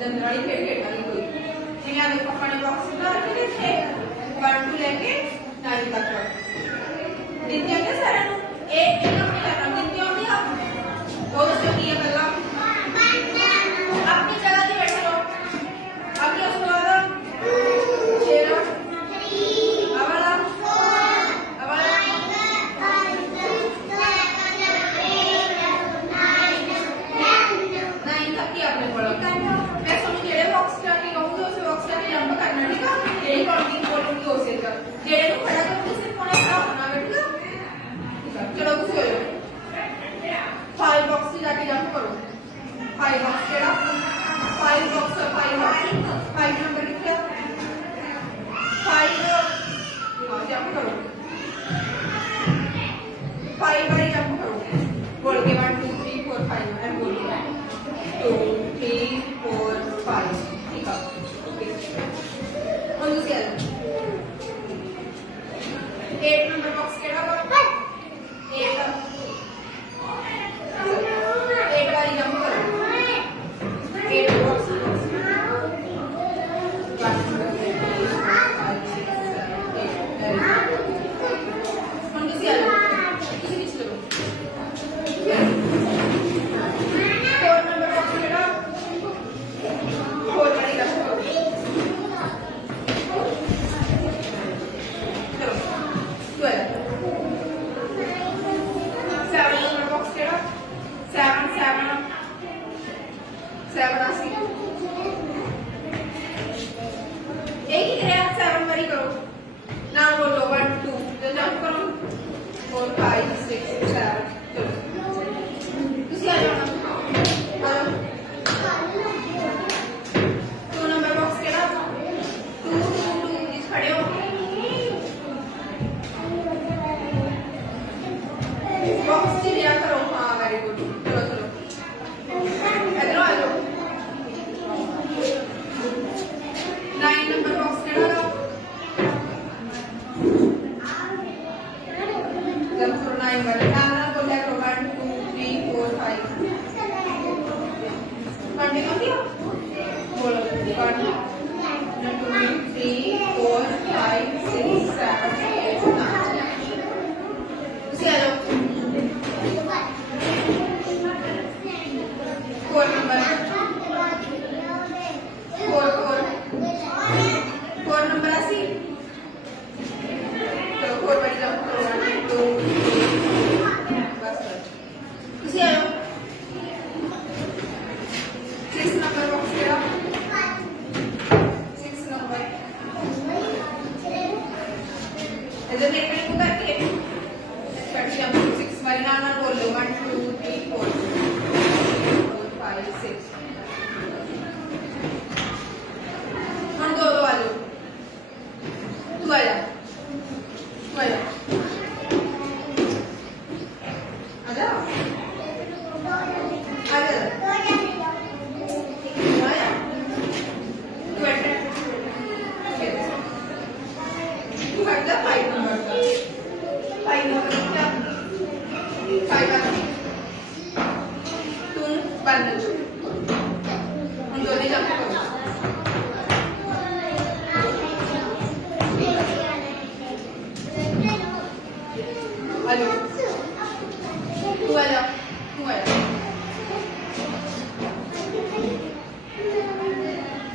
जनरली खेल खेलना नहीं कोई ठीक है। देखो अपने बॉक्स में रख के थे 1 2 लेके 9 तक द्वितीय के सर एक एक अपने करना द्वितीय नहीं आप वो तो किया पहला अपनी जगह पे बैठ लो अपने उसके बाद 0 अवाला अवाला 9 तक की आपने पढ़ा मैं समझ जेड़े बॉक्स का की कहूंगी उस बॉक्स का जंप करना ठीक है। यही काउंटिंग बोलूंगी उसे का जेड़े को खड़ा करके सिर्फ होना खड़ा होना है ठीक है। चलो कुछ हो जाओ 5 बॉक्स से जाके जंप करो 5 बॉक्स केड़ा 5 बॉक्स 5 नंबर लिखा 5 हां जंप करो 5 बारी जंप करो बोल के 1 2 3 4 5 एंड बोल के 2 3 4 5 ठीक है। ओके और दूसरा 8 नंबर बॉक्स केड़ा करो 8 बारी जंप करो 8 बॉक्स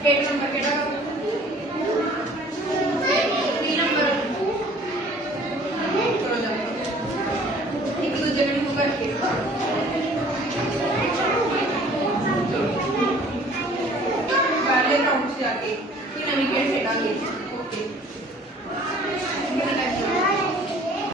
एक नंबर केड़ा